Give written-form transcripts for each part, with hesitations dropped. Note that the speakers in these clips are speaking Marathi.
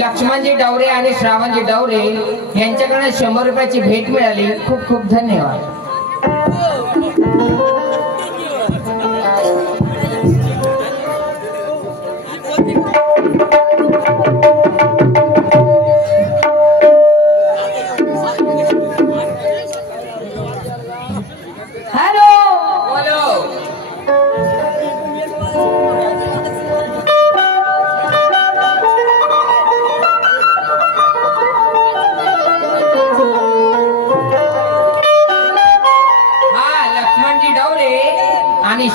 लक्ष्मणजी डवरे आणि श्रावणजी डवरे यांच्याकडे 100 रुपयाची भेट मिळाली. खूप खूप धन्यवाद.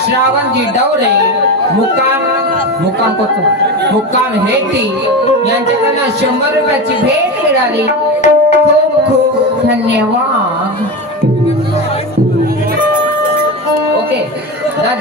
श्रावणजी डवरे मुक्काम हेटी यांच्याकडून 100 रुपयाची भेट मिळाली. खूप खूप धन्यवाद. Okay done.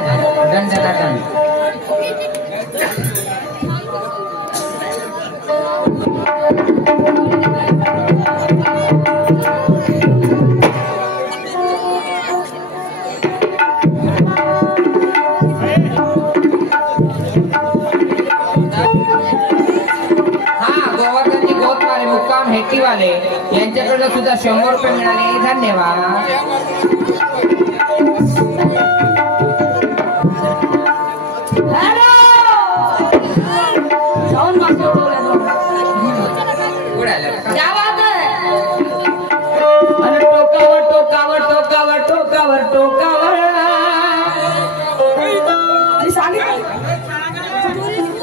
राम हेट्टीवाले यांच्याकडनं सुद्धा 100 रुपये मिळाले. धन्यवाद.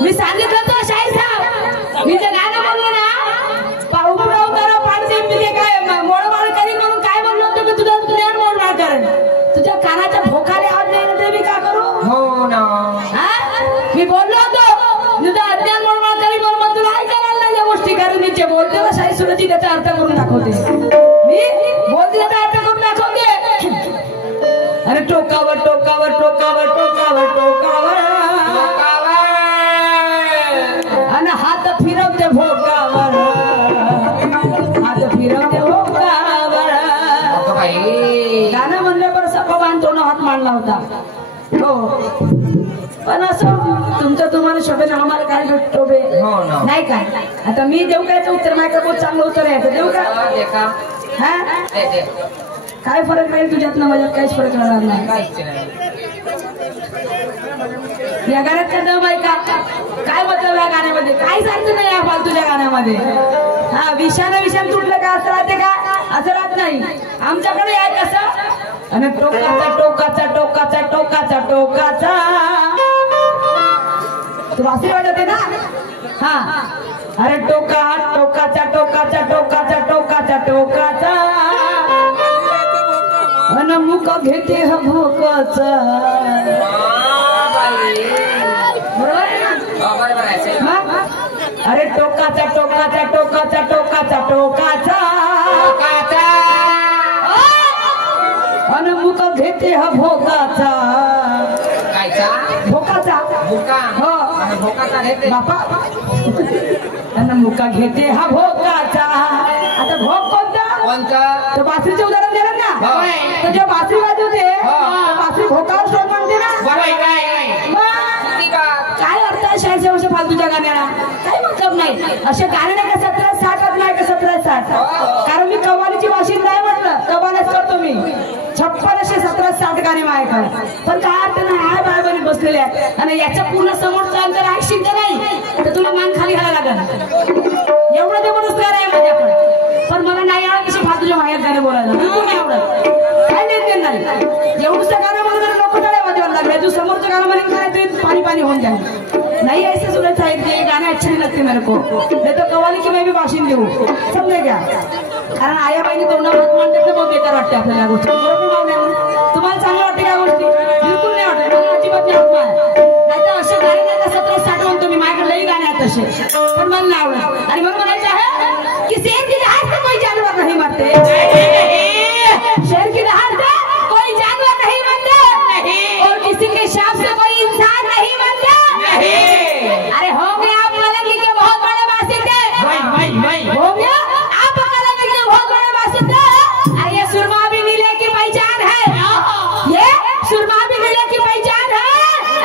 मी सांगितलं तो शाहीर साहेब, मी ते गाणं बोललो ना, पाहुणराव पाडते मी ते काय मोडमाळ करीन म्हणून काय बोललो होतो मी तुझं ज्ञान मोडमाळ करेन. तुझ्या कानाच्या भोकाले हात नाही ते मी का करू? हो ना, मी बोललो होतो तुझं अज्ञान मोडमाळ करीन म्हणून तुला ऐकायला नाही या गोष्टी. कारण मी जे बोलते ना शाहीर सुरती त्याचा अर्थ करून दाखवते. मी बोलते त्याचा अर्थ करून दाखवते. अरे टोकावर टोकावर टोकावर टोकावर टोकावर आणि हात फिरवते भोकावर, हात फिरवते भोकावर. गाणं म्हणलं बरं सप्पा बांधतो हात मांडला होता. हो पण असं तुमचं तुम्हाला शोभेन आम्हाला काय भेटतो बे नाही काय. आता मी देऊ काय उत्तर माझ्या बहुत चांगलं उत्तर आहे देऊ का? हा काय फरक राहील तुझ्यातनं माझ्यात काहीच फरक राहणार नाही. या गाण्यात काय दम आहे का? काय मतलब या गाण्यामध्ये? काय सांगतो नाही या फालतूच्या गाण्यामध्ये. हा विषान तुटलं का असं राहते का? असं राहत नाही. आमच्याकडे आहे कसं आणि टोकाचा टोकाचा टोकाचा टोकाचा टोकाचा तू वासी वाटते ना. हा अरे टोका टोकाचा टोकाचा टोकाचा टोकाचा टोकाचा अन मुख घेते ह भोकाचा. बरोबर आहे ना? अरे टोकाचा टोकाचा टोकाचा टोकाचा टोकाचा अन मुख घेते ह भोकाचा. भोकाचा हो बापा अन मुका घेते हा भोकाचा. आता भोग कोणता? तर बासरीचे उदाहरण दिलं ना. तर जे बासरी वाजवते बासरी भोकावर स्टोन म्हणते ना. काय अर्थ आहे शाहीरच्या वर्ष फालतूच्या गाण्याला? काही मतलब नाही. असे गाणे नाही का 17-60 नाही का 17-60? कारण मी कव्वालीची वाशिंद नाही म्हटलं, कव्वालीच करतो मी. 56 असे 17-60 गाणे माझ्याकडे. पण काय अर्थ नाही आहे बरोबर बसलेले आहेत आणि याच्या पूर्ण समोरचा अंतर ऐकशील तर नाही तर तुला मान खाली घालायला लागेल. एवढं जबरदस्त आहे माझ्याकडे. पण मला नाही आवडत कशी फालतूच्या बाहेर गाणे बोलायला बिलकुल नाही आवडत. काय देत नाही. एवढंच गाणं म्हणून लोक टाळ्या वाजवायला लागले. तू समोरचं गाणं म्हणून करायचं पाणी पाणी होऊन जाईल. नहीं ऐसे सुनना चाहिए. ये गाने अच्छे नहीं लगते मेरे को. नहीं तो कव्वाली की मैं भी भाषण देऊ समजे क्या? कारण आया बाईने तोंडावर हात मांडतात तर बहुत बेकार वाटते आपल्याला गोष्टी. तुम्हाला चांगलं वाटते का गोष्टी? बिलकुल नाही वाटत. मला अजिबात नाही वाटत. नाही तर असे गाणे नाही का 17-60 म्हणतो मी. माझ्याकडे लई गाणे आहेत तसे पण मला नाही आवडत. आणि मग म्हणायचं आहे की शेर की दहाड़ से कोई जानवर नहीं मरते. शेर की दहाड़ से कोई जानवर नहीं मरते और किसी के शाप से कोई इंसान नहीं मरता. अरे हो गया आप कलंगी के बहुत बड़े बासिंदे. हो गया आप कलंगी के बहुत बड़े बासिंदे. अरे ये सुरमा भी नीले की पहचान है. ये सुरमा भी नीले की पहचान है.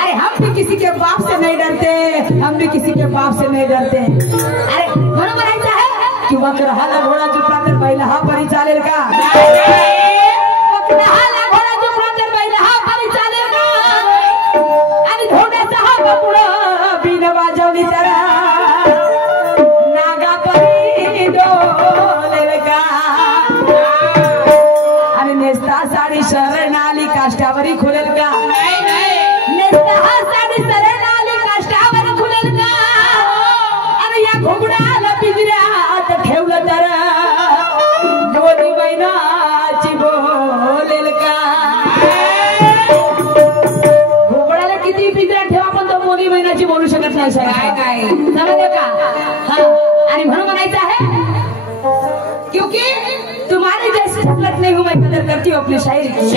अरे हम भी किसी के बाप से नहीं डरते. हम भी किसी के बाप से नहीं डरते. अरे म्हणून म्हणायचं आहे की वक्रहाला घोडा जुपला तर बैल हा परी चालेल का? वक्रहाला घोडा जुपला तर बैल हा परी चालेल का? आणि घोड्याचा हा पुढं बिन वाजवली तर नागापरी डोलेल का? आणि नेस्ता साडी शरणाली काष्टावरी खुलेल का? नेस्ता साडी शरणाली काष्टावरी खुलेल का? आणि या घोगडाला पिंजऱ्यात ठेवलं तर दोन्ही महिनाची बोलेल का? घोगडाला किती पिंजऱ्यात ठेवा पण तो दोन्ही महिन्याची बोलू शकत नाही. काय समजलं का? हा आणि म्हणून म्हणायचं आहे क्योंकि तुम्हारी जैसी झकलत नहीं हूँ मैं कदर करती हूँ अपनी शायरी की.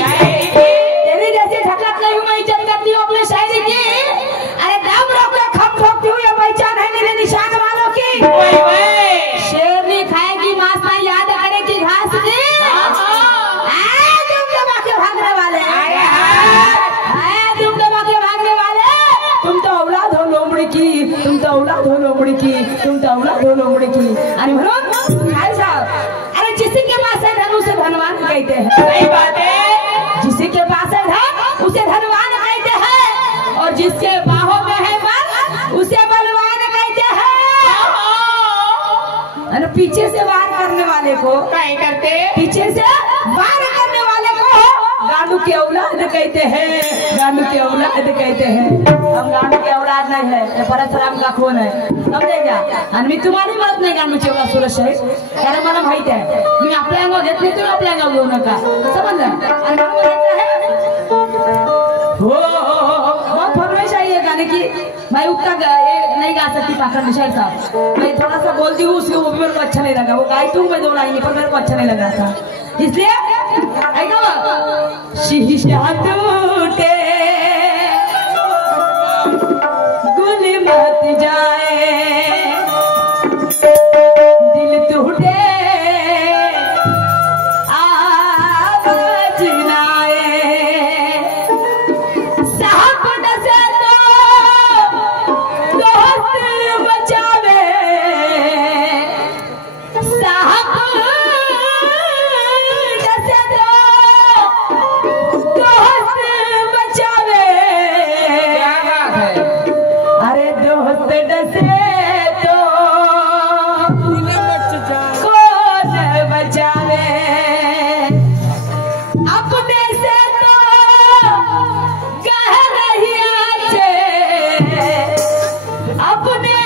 तेरी जैसी झकलत नहीं हूँ मैं इज्जत करती हूँ अपनी शायरी की. अरे दम रोके खम ठोकती हूँ ये पहचान है मेरे निशान वालों की. शेरनी खाएगी मांस नहीं याद करेगी घास की. तुम दबा के भागने वाले, तुम दबा के भागने वाले. तुम तो औलाद हो लोमड़ी की, तुम तो औलाद हो लोमड़ी की, तुम तो औलाद हो लोमड़ी की. आणि म्हणून कहते हैं। सही बात है। जिसके पास है धन उसे धनवान कहते हैं, और जिसके बाहों में है बल उसे बलवान कहते हैं। अरे पीछे से वार करने वाले को क्या करते? पीछे से वार करने वाले को गांडू की औलाद कहते हैं, गांडू की औलाद कहते हैं। हम गांडू की औलाद नहीं है, ये परशुराम का खून है, समजेगा? आणि मी तुम्हाला म्हणत नाही गांडूची औलाद सुरेश आहे, कारण मला माहित आहे मी आपल्या अंगावर घेत नाही, तुम्ही आपल्या अंगावर घेऊ नका, समजलं? आणि मला बोलायचं आहे हो बहुत फरमाइश आई है गाने की। मैं उतना नहीं गा सकती पाखंड निशार साहब, मैं थोड़ा सा बोलती हूँ उसको, वो भी मेरे को अच्छा नहीं लगा, वो गाई तू मैं दो लाइन पर मेरे को अच्छा नहीं लगा था, इसलिए शीशा टूटे गुल मत जाए, दिल टूटे आवाज ना आए, साहब डसे तो दोस्त बचावे, साहब डसे तो दोस्त बचावे। क्या बात है? अरे दोस्त डसे तो कौन बचावे, अपने से तो कह रही आजे, अपने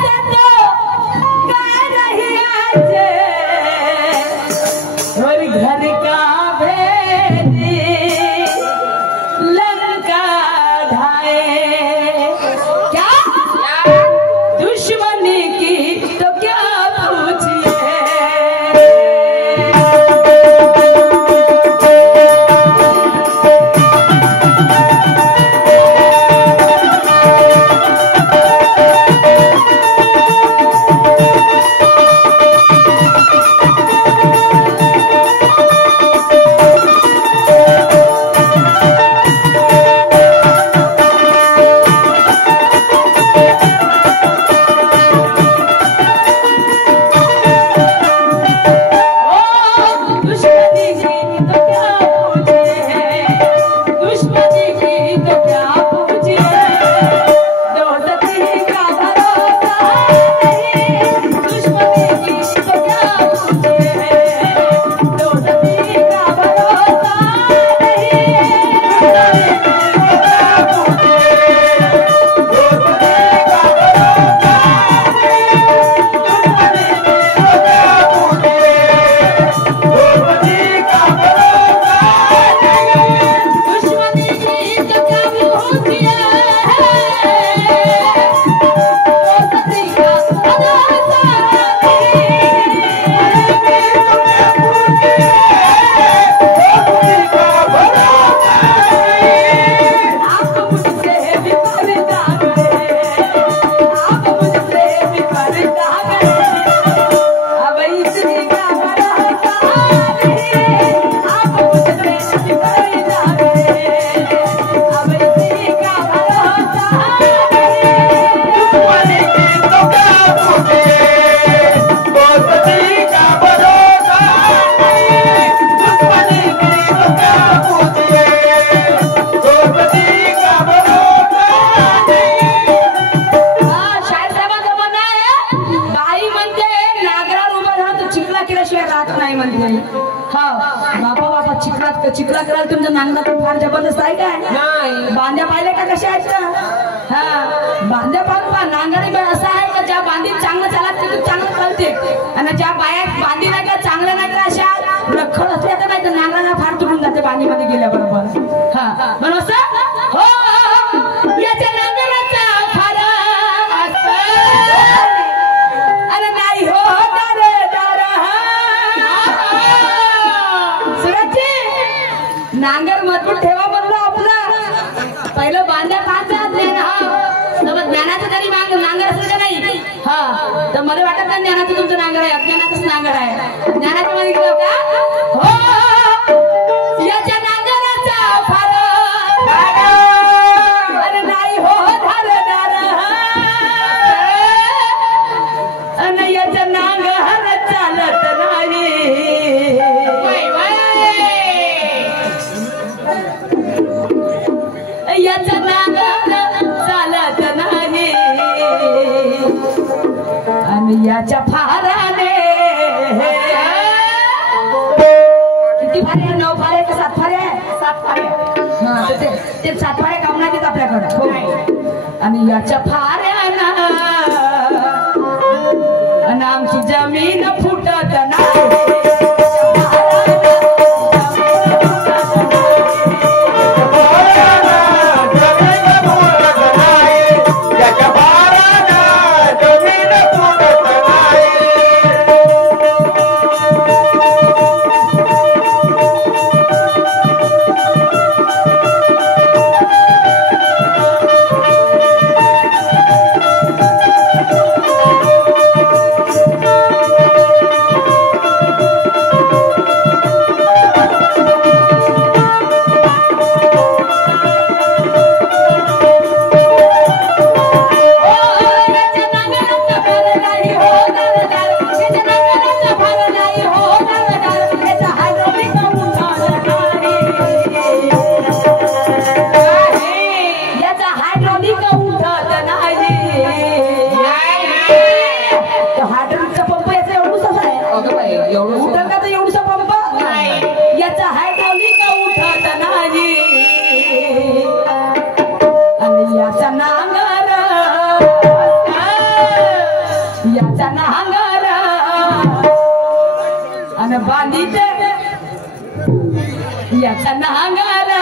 से तो कह रही आजे, और घर का भेदी लंका ढाए। क्या दुश्मनी की तो क्या पूछिए। दुश्मनी की तो क्या पूछिए, दुश्मनी की तो क्या पूछिए, दोस्ती का भरोसा नहीं, दुश्मनी की तो क्या पूछिए, दोस्ती का भरोसा दुश्मनी की तो क्या पूछिए, दोस्ती का भरोसा आप मुझसे भी पर्दा करें, आप मुझसे भी पर्दा करें, अब इसी का भरोसा नहीं, आप मुझसे भी पर्दा करें, अब इसी का भरोसा शाळेत साहेबांचं म्हणणं आहे, बाई म्हणते नागरावर उभं राहून तर चिखला केल्याशिवाय राहत नाही म्हणते। हा बापा चिखलात करायला तुमच्या नांगरात फार जबरदस्त आहे काय? नाही. बांध्या पाहिले का कशा आहेत का? हा बांध्या पाहून पहा, नांगरी असं आहे का ज्या बांधीत चांगलं चालत तिथून चांगलं चालते, आणि ज्या बाया बांधी नाही का चांगल्या नाही का अशा रखड असल्या तर नाही तर नांगराला फार तुटून जाते बांधीमध्ये गेल्याबरोबर। हा म्हणून असं हो याच्या नांगराचा फार अरे नाही हो दार दार सुरतची नांगर मजबूत ठेवा म्हणलं आपलं, पहिलं बांध्या पाहता ज्ञान, हा समज ज्ञानाचं तरी नांगर असलं का नाही? हा तर मला वाटत नाही ज्ञानाचं तुमचं नांगर आहे, अज्ञानाचंच नांगर आहे। ज्ञानाचं मध्ये गेलं का हो याच्या नांगराचा फार अरे नाही हो धार दार आणि याचं नांगर चालत नाही। याच्या फाराने किती फारे आहे? 9 फारे का 7 फारे आहे? 7 फारे. हा, ते 7 फारे काम नाही देत आपल्याकडे. हो. आणि याच्या फाऱ्यानं आणि आमची जमीन फुटत नाही. याचा नांगारा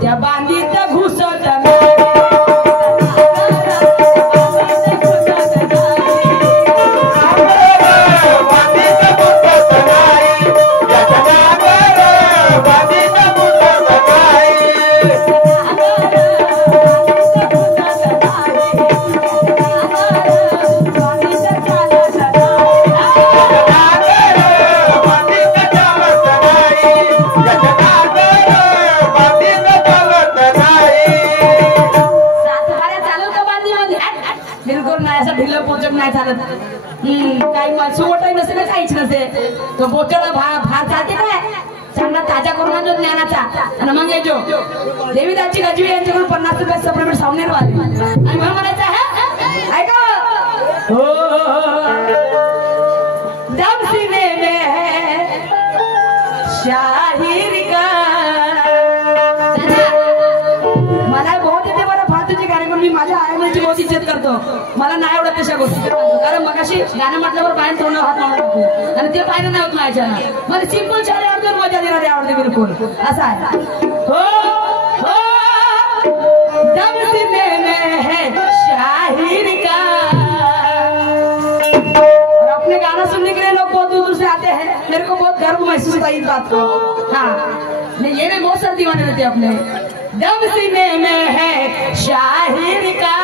त्या बांधीत घुसत काही सुवटही नसेल काहीच नसे तो बोचडा भार चालते काय चांगला ताजा करून आणतो ज्ञानाचा. आणि मग येतो देवीदासची गजवी यांच्याकडून 50 रुपये सप्लिमेंट सावनेर वाले आणि मग म्हणायचं ऐका हो दम सीने में है शाहीर का. मला बहुत येते मला फालतूची गाणी पण मी माझ्या आयाची बहुत इज्जत करतो. मला नाही आवडत तशा गोष्टी कारण मगाशी गाणं म्हटल्यावर बाहेर थोडं हात मारतो आणि ते पाहिजे नाही होत माझ्या. मला सिंपल शाळे आवडते मजा देणारे आवडते बिलकुल असं आहे. हो हो दम सीने में है शाहीर का. और अपने गाना सुनने के लिए लोग बहुत दूर दूर से आते हैं. मेरे को बहुत गर्व महसूस होता है इस बात को. हाँ ये नहीं बहुत सारे दीवाने रहते अपने. दम सीने में है शाहीर का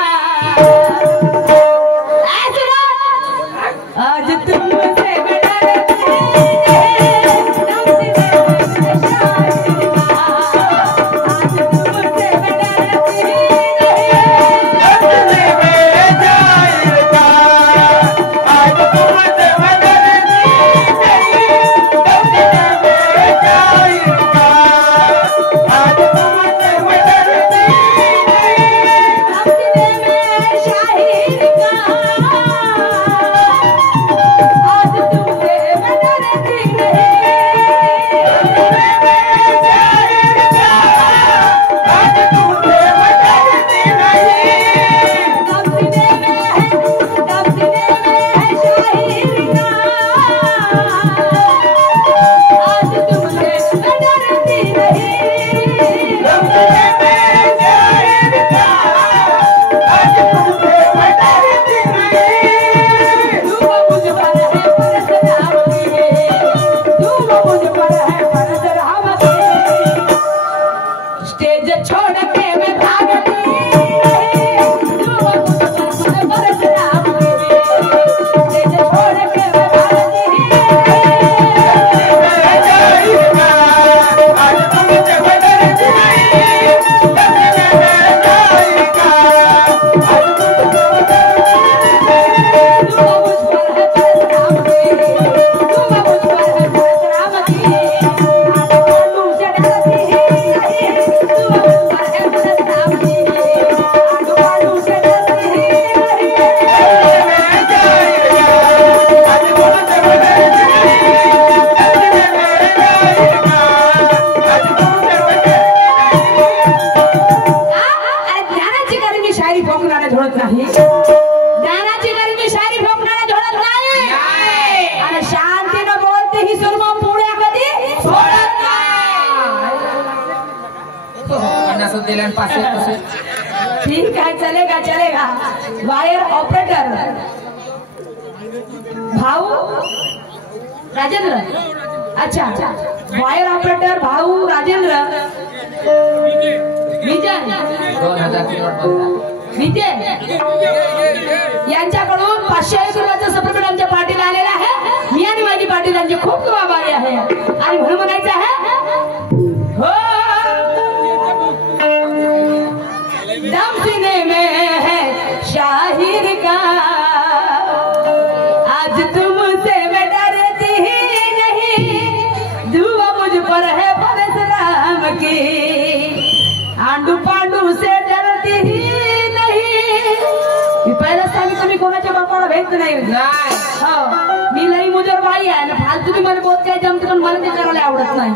आज तुमसे शाही आणि पाचशे. ठीक आहे, चलेगा चलेगा. वायर ऑपरेटर भाऊ राजेंद्र. अच्छा, वायर ऑपरेटर भाऊ राजेंद्र विजय 2000 विजय यांच्याकडून 501 रुपयाचं सप्रमेट आमच्या पार्टीला आलेला आहे. मी आणि माझी पार्टी त्यांची खूप खूप आभारी आहे. आणि म्हणून म्हणायचं आहे हो दम सीने में है शाहिर का, आज तुमसे मैं डरती ही नहीं, दुआ मुझ पर है परशुराम की, आंडू पांडू से डरती ही नहीं. मी पहिलाच सांगितलं मी कोणाच्या बापाला भेट नाही. मी लई मुजर बाई आहे ना, फालतू मला बहुत काय जमते पण मला ते करायला आवडत नाही.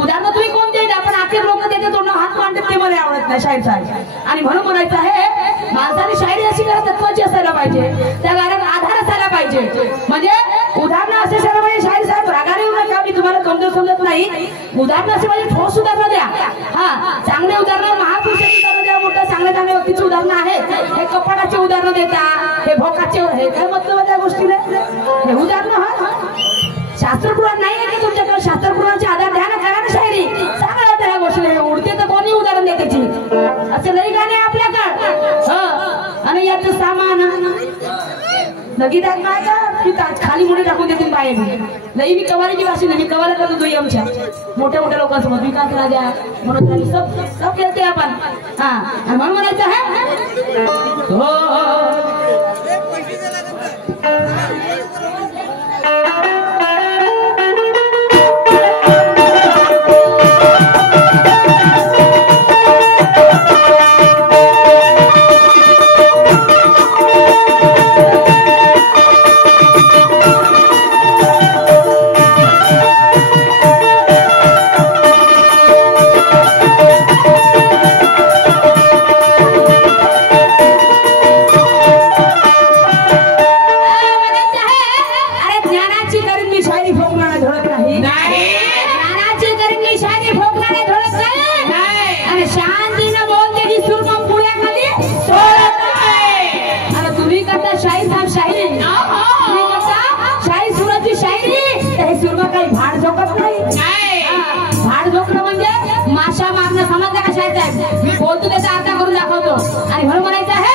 उदाहरण तुम्ही कोण देईल आपण आखिर लोक त्याच्या तोंड हात मांडतात ते मला आवडत नाही शाहीर साहेब. आणि म्हणून म्हणायचं आहे माणसाने शायरी अशी करा तत्वाची असायला पाहिजे, त्या गाण्यात आधार असायला पाहिजे. म्हणजे उदाहरण असे असायला पाहिजे. शाहीर साहेब रागाने येऊ नका, मी तुम्हाला कमजोर समजत नाही. उदाहरण असे म्हणजे ठोस उदाहरण द्या. हा, चांगले उदाहरण महापुरुषांची उदाहरण द्या. मोठ्या चांगल्या चांगल्या व्यक्तीची उदाहरणं आहेत. हे कपाडाचे उदाहरण देता, हे भोकाचे, हे काय मतलब त्या गोष्टीने हे उदाहरण. हा शास्त्रपुराण नाही आहे की तुमच्याकडे? शास्त्रपुराणाचे आधार द्या ना, करा ना शायरी. चांगलं वाटतं ह्या गोष्टीने. उडते तर कोणी उदाहरण देते त्याची. असे लई गाणे आपल्याकडे. आणि याचं सामान लगेच खाली मुळे टाकून देतील बाहेर. लई मी कवालीची भाषी नाही, मी कवाला करतो जोई आमच्या मोठ्या मोठ्या लोकांसोबत विकास राजा म्हणून सब सब खेळते आपण. हा, म्हणून म्हणायचं आहे मी बोलतो त्याचा अर्थ करून दाखवतो. आणि म्हणून म्हणायचं आहे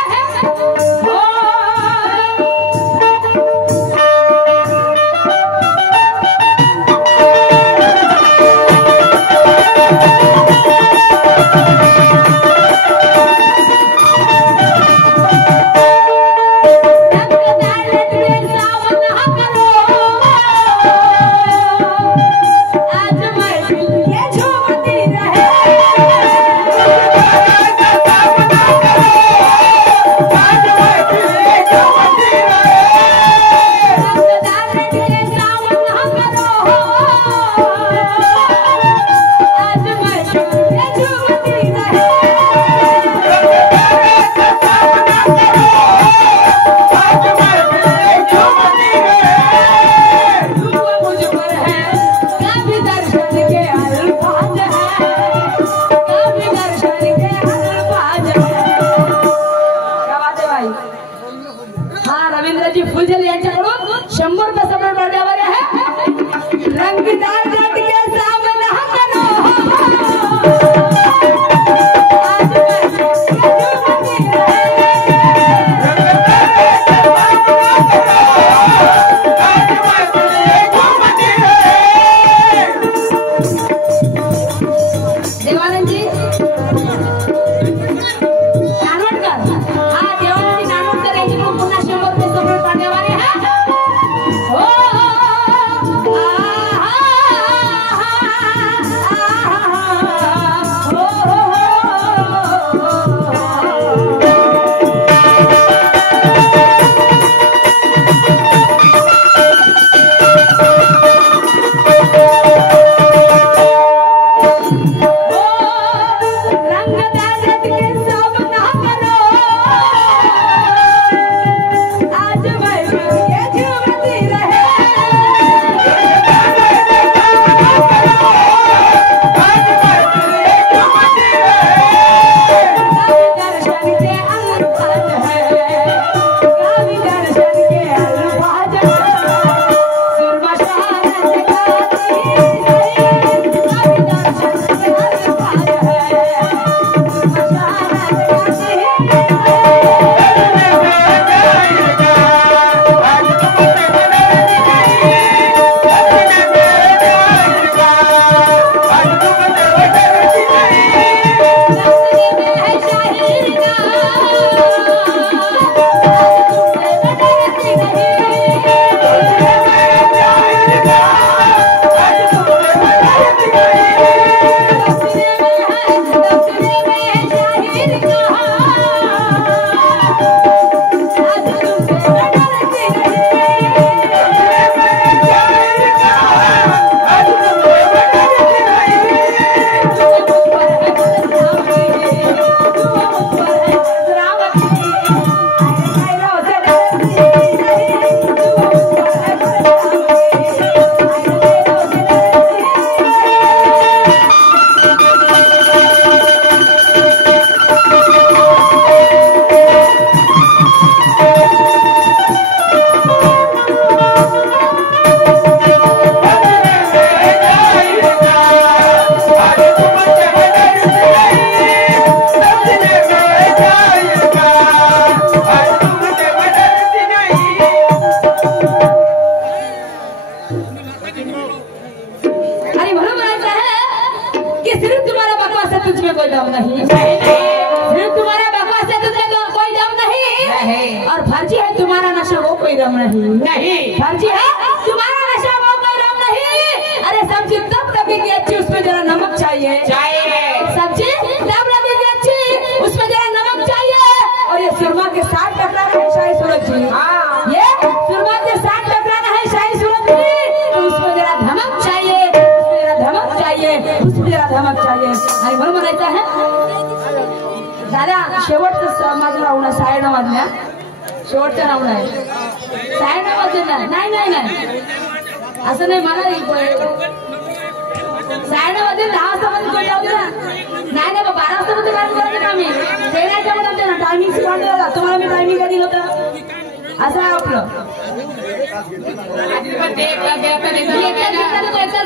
दम नहीं, सिर्फ तुम्हारा बकवास है तुझे तो कोई दम नहीं, और फर्जी है तुम्हारा नशा वो कोई दम नहीं, फर्जी है तुम्हारा नशा वो कोई दम नहीं। अरे सब्जी तब लगेगी अच्छी, उसमें जरा नमक चाहिए, सब्जी तब लगेगी अच्छी, उसमें जरा नमक चाहिए। और ये सुरमा के साथ टकराना है शाही सूरज जी, ये सुरमा के साथ टकराना है शाही सूरज जी, तो उसमें जरा धमक चाहिए, उसमें जरा धमक चाहिए, उसमें जरा धमक चाहिए। आणि म्हणून म्हणायचं आहे दादा शेवटचं माझं राऊंड आहे, 9:30 वाजल्या, शेवटचं राऊंड आहे, 9:30 वाजल्या, नाही असं नाही, मला 9:30 वाजले, 10 वाजता मध्ये कोण जाऊ ना, नाही 12 वाजता मध्ये काम करायचं ना, आम्ही ते नाही जमत ना, टायमिंग सांगितलं तुम्हाला, मी टायमिंग काय दिलं होतं, असं आहे आपलं।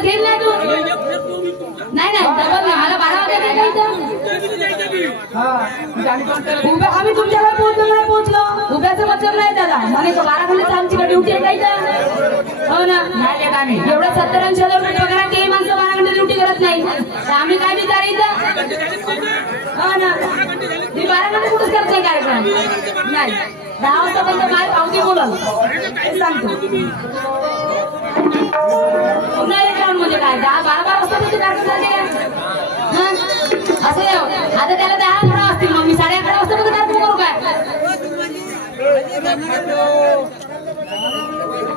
घेईल नाही तू, नाही डबल नाही, मला 12 वाजता आम्ही तुमच्याकडे पोहोचलो नाही पोहोचलो, उभ्याचं मतलब नाही त्याला, म्हणे 12 घंटे आमची ड्युटी आहे काय, हो ना, एवढं 70-80 हजार रुपये पगार ते माणसं 12 घंटे ड्युटी करत नाही, तर आम्ही काय विचारायचं, हो ना, मी 12 घंटे कुठंच करत नाही कार्यक्रम, नाही 10 वाजतापर्यंत काय पावती बोलल सांगतो, पुन्हा एक राऊंड म्हणजे काय 10-12 वाजता कार्यक्रम झाले असं, आता त्याला 10-11 असतील, मग मी 11:30 वाजता मध्ये कार्यक्रम करू काय,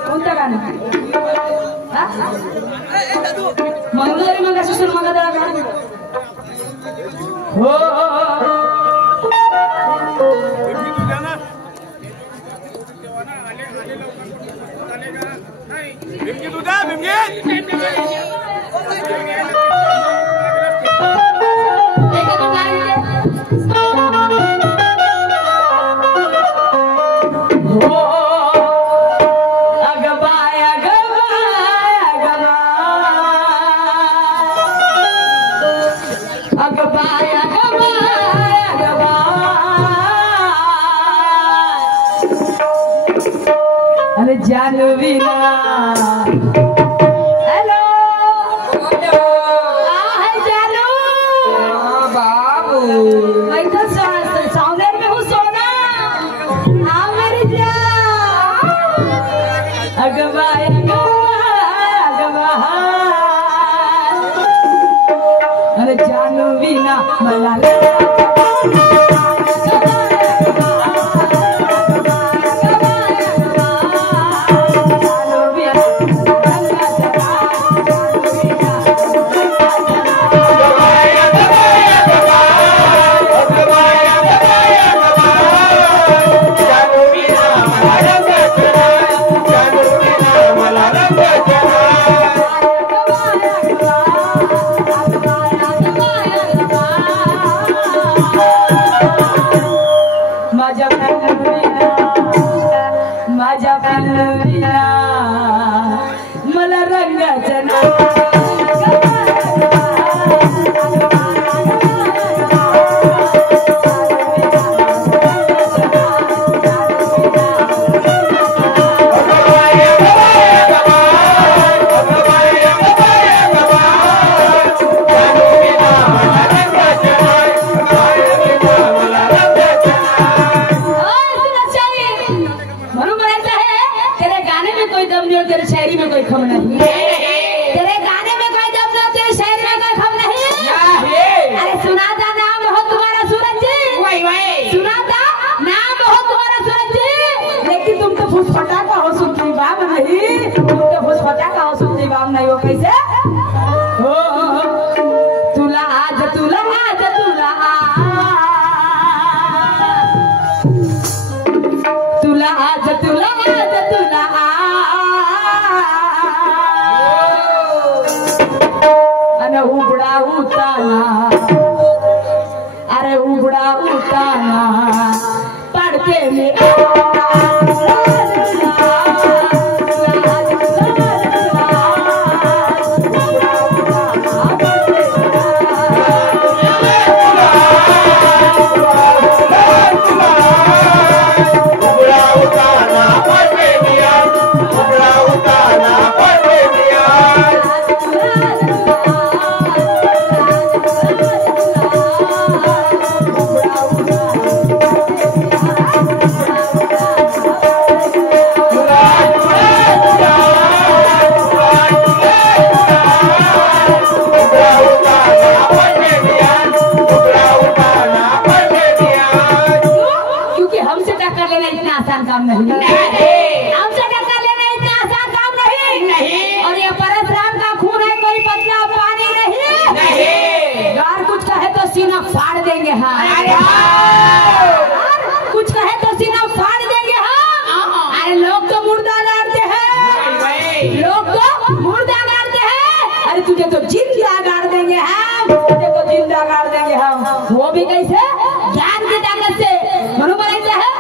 कोणतं गाणं मंगळवारी मग असं सुरू मग का हो जानवीना हेलो है जानू बाबू, मैं तो सौंदर्य में हूँ सोना, हाँ मेरी जान, अगवा अरे जानवीना मला मला रंगाचं फटाका हो सुनती बाम नहीं, तुमको फटाका हो सुनती बाम नहीं, वो कैसे हो तुला आज तुला आज तुला तुला आज तुला आज तुला अन उबडा उताना, अरे उबडा उताना पडते मी फाड़ देंगे हाँ कुछ कहे तो सीना फाड़ देंगे हाँ अरे लोग तो मुर्दा गाड़ते हैं लोग तो मुर्दा गाड़ते हैं अरे तुझे तो जिंदा गाड़ देंगे हम तुझे तो जिंदा गाड़ देंगे हम वो भी कैसे ज्ञान की ताकत से मनु बनाते हैं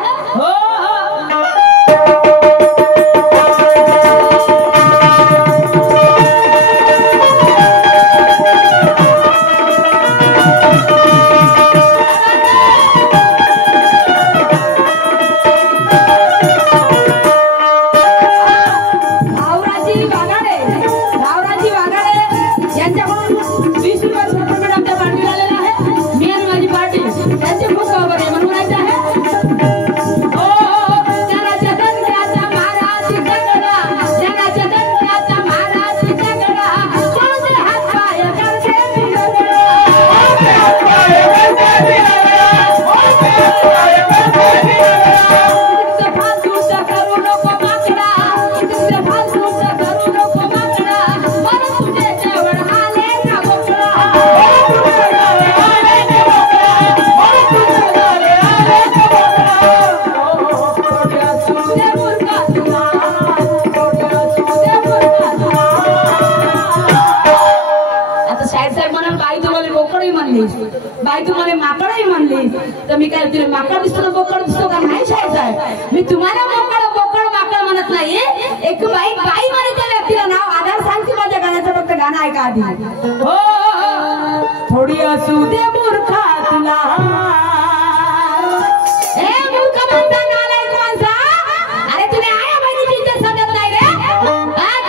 बाई तुम्हाला माकडही म्हणली तर मी काय तुला माकड दिसतो बोकड दिसतो का नाही शाळेत मी तुम्हाला बोकड माकड म्हणत नाही एक बाई म्हणे त्या व्यक्तीला नाव आधार सांगते माझ्या गाण्याचं फक्त गाणं ऐका आधी हो थोडी असू दे मूर्खा तुला ए मूर्ख म्हणता नालायक माणसा अरे तुला आया बहिणीची इज्जत समजत नाही रे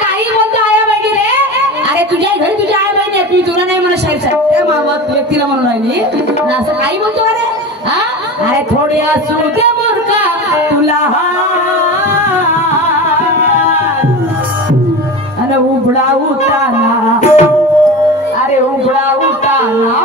काही बोलतो आया बहिणी रे अरे तुझ्या घरी तुझ्या आया बहिणी आहेत मी तुला नाही म्हणत शाळेत त्या मावत व्यक्तीला म्हणून राहिली असं काही बोलतो अरे अरे थोडी असू दे मूर्खा तुला अरे उघडा उताना अरे उघडा उताना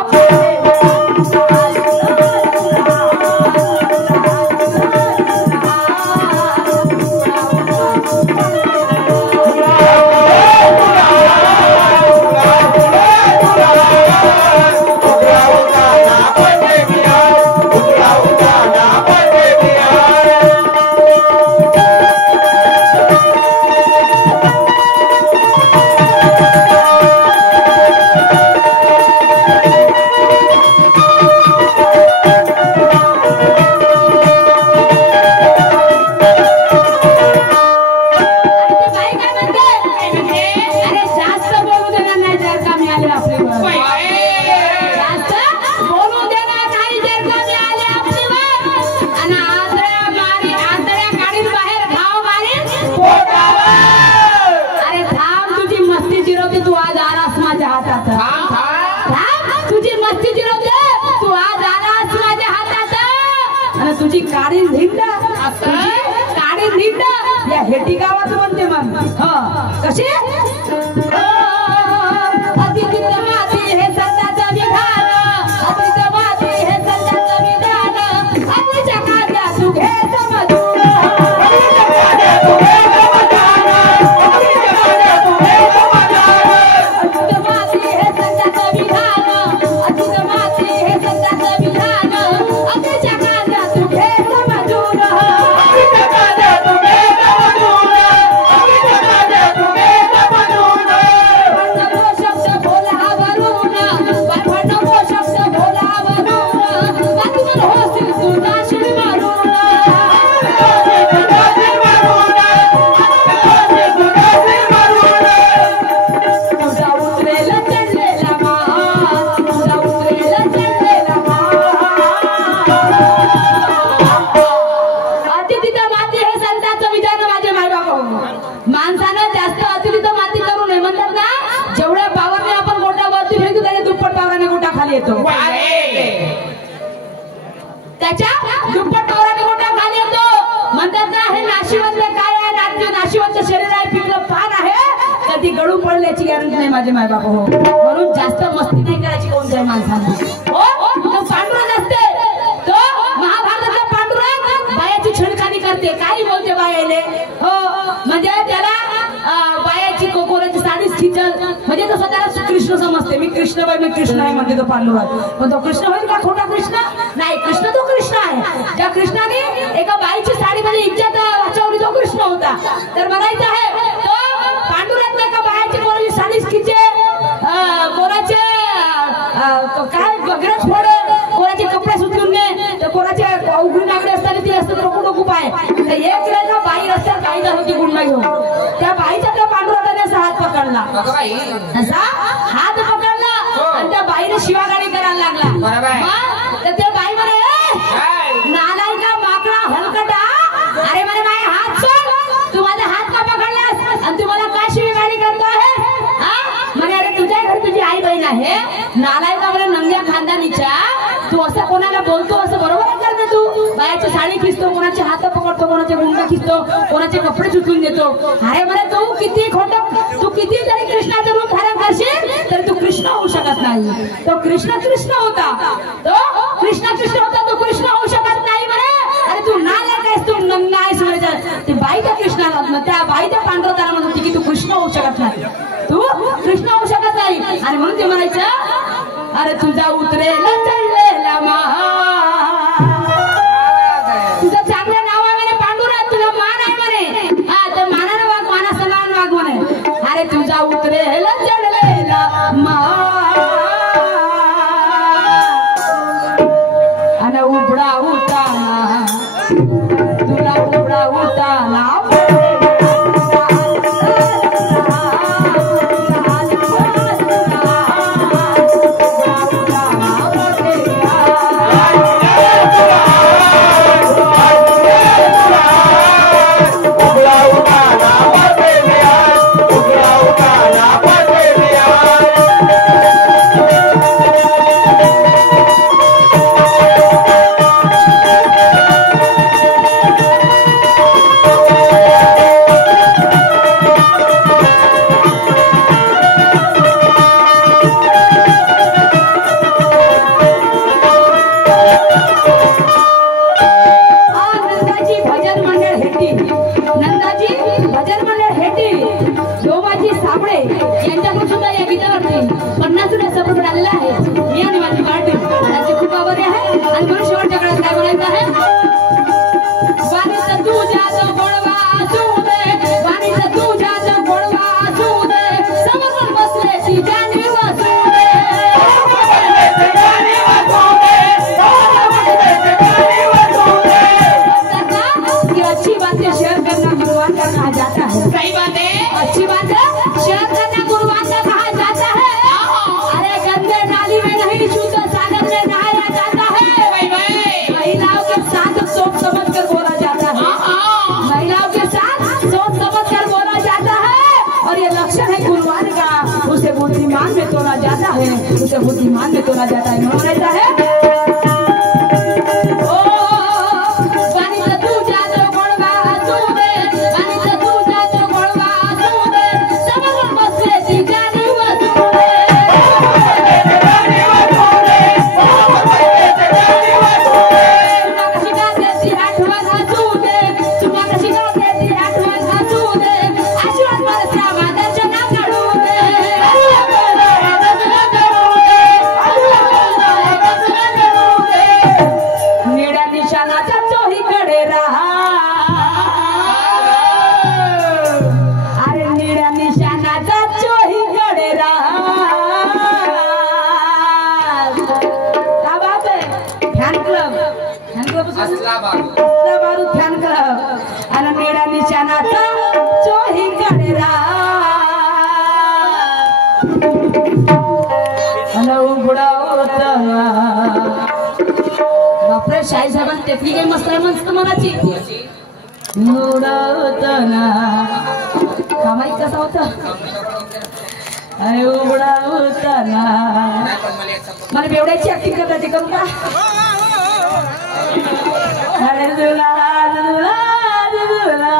तुझी काळी धिंडा या हेटी गावात म्हणते मग कशी अतिथी माती हे संताचं विधान अतिथी माती हे संताचं विधान अतिच्या कार्या तू घे समजून माणसानं जास्त अतिरिक्त माती करू नये म्हणतात ना जेवढ्या पावरने आपण गोटा वरती फेकतो त्याने दुप्पट पावराने गोटा खाली येतो त्याच्या दुप्पट पावराने गोटा खाली येतो म्हणतात ना हे नाशिवंत काय आहे नाशिवंत शरीर आहे पिकलं पान आहे कधी गळू पडल्याची गॅरंटी नाही माझे माय बाबा हो म्हणून जास्त मस्ती नाही करायची कोणत्याही माणसाने हो तो पांडुरंग असते तो महाभारतातला पांडुरंग बायाची छळखानी करते काही बोलते बायाले हो म्हणजे त्याला बायाची कोकोराची साडीच खिचल म्हणजे तो स्वतःला कृष्ण समजते. मी कृष्णबाई, मी कृष्ण आहे म्हणते तो पांडुरंग. पण तो कृष्ण होईल का खोटा कृष्ण? नाही, कृष्ण तो कृष्ण आहे. ज्या कृष्णाने एका बाईची साडी मध्ये इज्जत वाचवली तो कृष्ण होता. तर म्हणायचं आहे तो पांडुरंग एका बाईची कोणाची साडी खिचे, कोणाचे काय गरज पडे, कोणाचे कपडे सुचून ने, तर कोणाचे उघडी नागडे असताना ती असतं नको नको पाय. तर एक वेळेला बाई रस्त्यात काही जात होती गुंडा घेऊन. त्या बाईचा त्या पांडुरंगाने असा हात पकडला, असा हात पकडला आणि त्या बाईने शिवागाडी करायला लागला. तर त्या बाई म्हणे नालायका माकडा हलकटा, अरे म्हणे माझे हात सोड, तू माझा हात का पकडलास आणि तू मला का शिवागाडी करतो आहे? म्हणे अरे तुझ्या घरी तुझी आई बहीण आहे, नालायका म्हणे नंग्या खानदानीच्या, तू असं कोणाला बोलतो असं बरोबर आहे करते तू? बायाची साडी खिचतो, कोणाचे हात पकडतो, कोणाचे गुंडा खिचतो, कोणाचे कपडे चुकून देतो. अरे म्हणे तू किती खोटं, तू किती जरी कृष्णाचं रूप धारण करशील तरी तू कृष्ण होऊ शकत नाही. तो कृष्ण कृष्ण होता, तो कृष्ण कृष्ण होता, तो कृष्ण होऊ शकत नाही म्हणे. अरे तू नालायक आहेस, तू नंगा आहेस म्हणे. ती बाई त्या कृष्णाला, त्या बाई त्या पांडुरंगाला म्हणत होती की तू कृष्ण होऊ शकत नाही, तू कृष्ण होऊ शकत नाही. आणि म्हणून ते म्हणायचं अरे तुझा उतरेला चढलेला महा, तुझं चांगलं नाव आहे म्हणे पांडुरंग, तुझा मान आहे म्हणे. तर मानानं वाग, माना समान वाग म्हणे. अरे तुझा उतरेला चढलेला महा आणि उबडा उताना, तुला उबडा उताना उसे बुद्धिमान में तोला जाता है. ऐसा है शाही साहेबांनी त्यातली काही मस्त मस्त मनाची उडवतना का माहित कसा होता. अरे उडवतना मला बेवड्याची ऍक्टिंग करता ते करू का. अरे दुला दुला दुला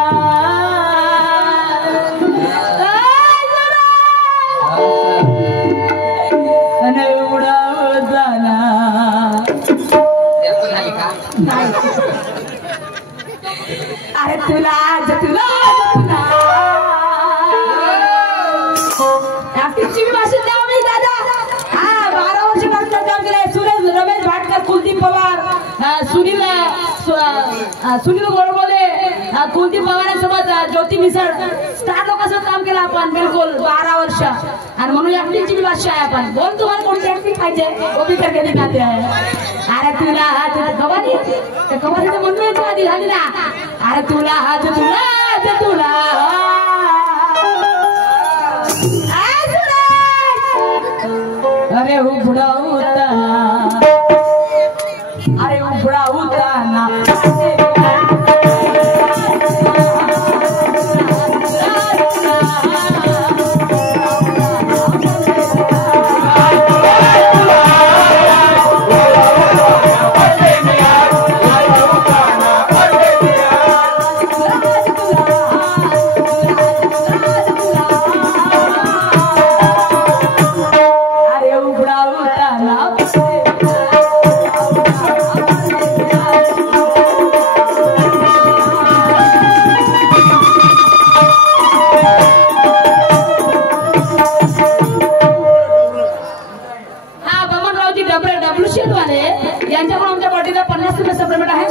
अरे उडवतना अरे तुला तुला ऍक्टिंगची बी भाषण द्यावं नाही दादा. हा 12 वर्ष डॉक्टर काम केलंय. सुरेश रमेश भाटकर, कुलदीप पवार, सुनील गोडबोले, कुलदीप पवारांसोबत ज्योती मिसळ स्टार लोकांसोबत काम केलं आपण बिलकुल 12 वर्ष. आणि म्हणून ऍक्टिंगची बी भाषा आहे आपण. बोल तुम्हाला कोणती ऍक्टिंग पाहिजे वो भी करके दिखाते हैं. अरे तुला हात कवाली त्या कवालीचं म्हणून आधी झाली ना. अरे तुला हात तुला अरे उघडा होताना अरे उघडा होताना यांच्याकडून आमच्या पार्टीला 50 रुपये सप्लिमेंट आहे.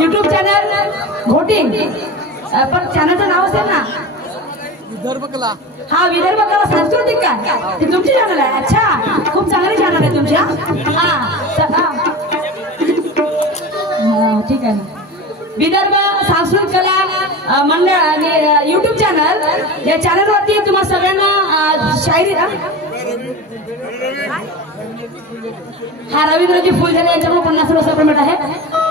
युट्यूब चॅनल घोटिंग पण चॅनलचं नाव असेल ना विदर्भ कला. हा विदर्भ कला सांस्कृतिक का ते तुमची चॅनल आहे. अच्छा खूप चांगली चॅनल आहे तुमची. ठीक आहे ना. विदर्भ सांस्कृतिक कला मंडळ आणि युट्यूब चॅनल या चॅनलवरती तुम्हाला सगळ्यांना शायरी हा रवींद्रजी फुलझाले यांच्याकडून 50 रुपये सप्लिमेंट आहे.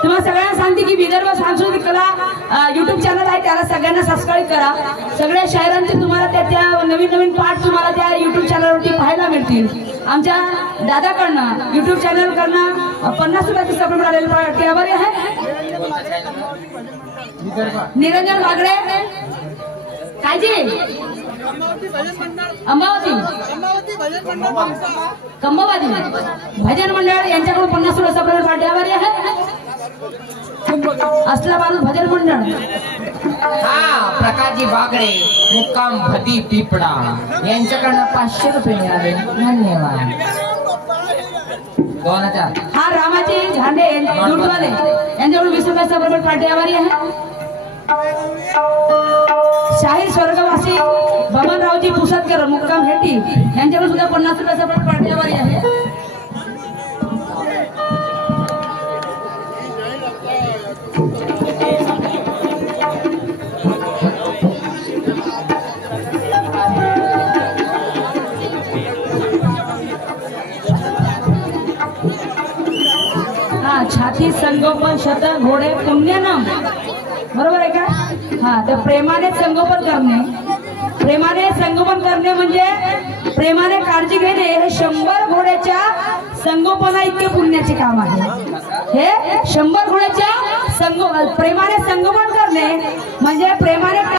तुम्हाला सगळ्यांना सांगते की विदर्भ सांस्कृतिक कला युट्यूब चॅनल आहे त्याला सगळ्यांना सबस्क्राईब करा. सगळ्या शायरांचे तुम्हाला त्या नवीन नवीन पाठ तुम्हाला त्या युट्यूब चॅनलवरती पाहायला मिळतील. आमच्या दादाकडनं युट्यूब चॅनल कडनं 50 रुपयाची सप्लिमेंट आलेली त्यावर आहे. निरंजन वागडे कायजी अंबावती कंबावादी भजन मंडळ यांच्याकडून 50 रुपये सप्लिमेंट पाठवली आहे. असला बाजू भजन मंडळ हा प्रकाशजी बागडे मुक्काम भदी पिपडा यांच्याकडनं 500 रुपये मिळाले. धन्यवाद. 2000 हा रामाजी झांडे दुर्गवाले यांच्याकडून 20 रुपये सप्लिमेंट पाठवली आहे. शाहीर स्वर्गवासी बबनरावजी पुसदकर मुक्काम हेटी यांच्याकडून सुद्धा 50 रुपये सप्लिमेंट पाठवली आहे. छाती संगोपन शतक घोडे पुण्यनम बरोबर आहे का. हा तर प्रेमाने संगोपन करणे. प्रेमाने संगोपन करणे म्हणजे प्रेमाने काळजी घेणे हे 100 घोड्याच्या संगोपना इतके पुण्याचे काम आहे. हे 100 घोड्याच्या प्रेमाने संगोपन करणे म्हणजे प्रेमा